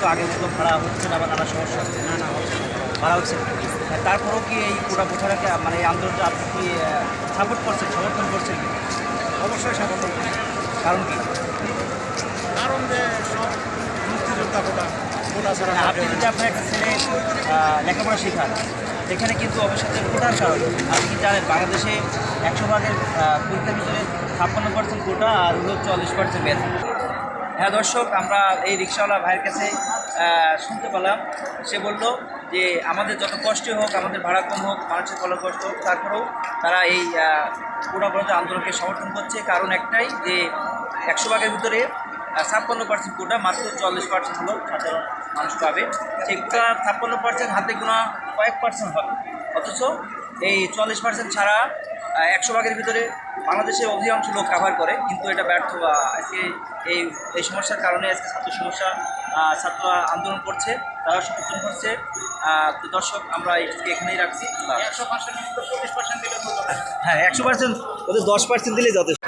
তো আগের মতো ভাড়া হচ্ছে না বা নানা সমস্যা হচ্ছে? না হচ্ছে না। ভাড়া হচ্ছে না। তারপরেও কি এই কোটা প্রথাটাকে মানে এই আন্দোলনটা আপনি কি সাপোর্ট করছেন, সমর্থন করছেন কি? অবশ্যই স্বাগত। কারণ কি? কারণ যে সব মুক্তিযোদ্ধা কোটা ছাড়া না, আপনি যদি আপনার একটা ছেলে লেখাপড়া শেখান, সেখানে কিন্তু অবশ্যই কোটার কারণে আপনি কি জানেন বাংলাদেশে 100 ভাগের পরীক্ষার ভিতরে 56% কোটা আর হলো 40% মেধা। হ্যাঁ দর্শক, আমরা এই রিক্সাওয়ালা ভাইয়ের কাছে শুনতে পেলাম, সে বলল যে আমাদের যত কষ্টই হোক, আমাদের ভাড়া কম হোক, মানুষের কষ্ট কষ্ট হোক, তারপরেও তারা এই কোটা বিরোধী আন্দোলনকে সমর্থন করছে। কারণ একটাই যে 100 ভাগের ভিতরে 56% কোটা, মাত্র 40% হলো সাধারণ মানুষ পাবে। সেই কোটা 56% হাতে গোনা কয়েক পার্সেন্ট হবে, অথচ এই 40% ছাড়া 100 ভাগের ভিতরে বাংলাদেশের অধিকাংশ লোক কাভার করে, কিন্তু এটা ব্যর্থ। আজকে এই সমস্যার কারণে আজকে ছাত্র আন্দোলন করছে, তারা সমর্থন করছে। তো দর্শক, আমরা এখানেই রাখছি। 100% 40% দিলে তো হ্যাঁ, 100% ওদের 10% দিলেই যথেষ্ট।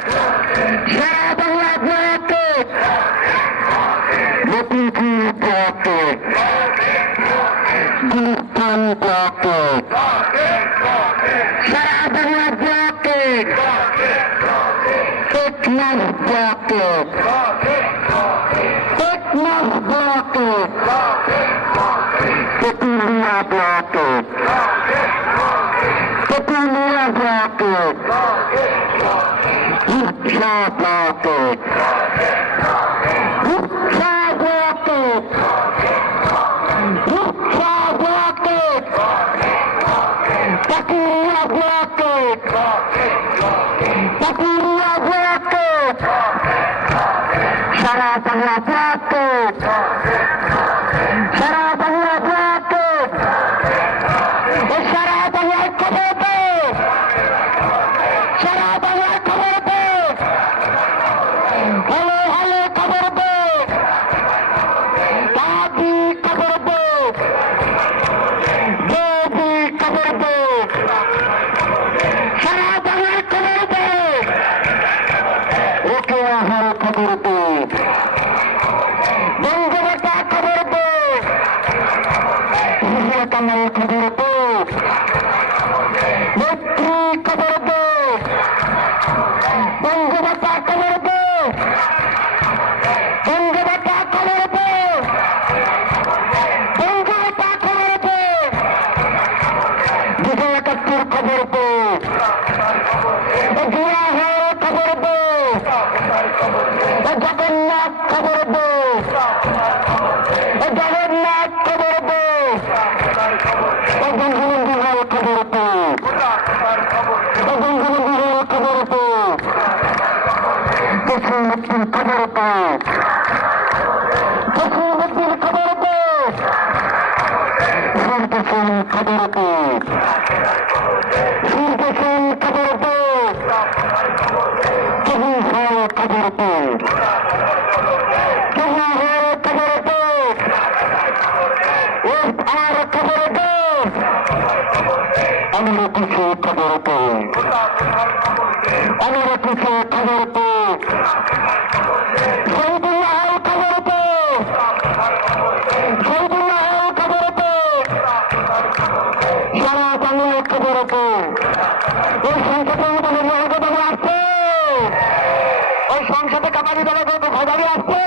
সংসদে কাপালি দলের দাবি আসছে,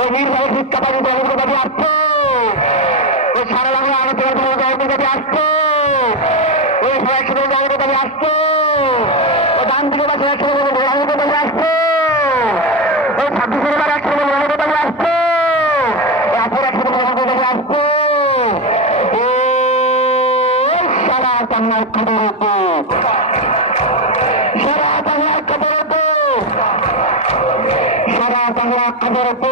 ওই নির্বাচিত কাপালি দলের দাবি আসছে, ওই সারা বাংলা আমাদের দাবি আসছে, ওই একশো দাবি আসছে, ওই ডান দিকে বাসে একশো দাবি আসছে, ওই 26 বার একশো দাবি আসছে, রাতের একশো দাবি আসছে। সারা বাংলার খবর, সারা বাংলার খবর, সারা বাংলা খবর।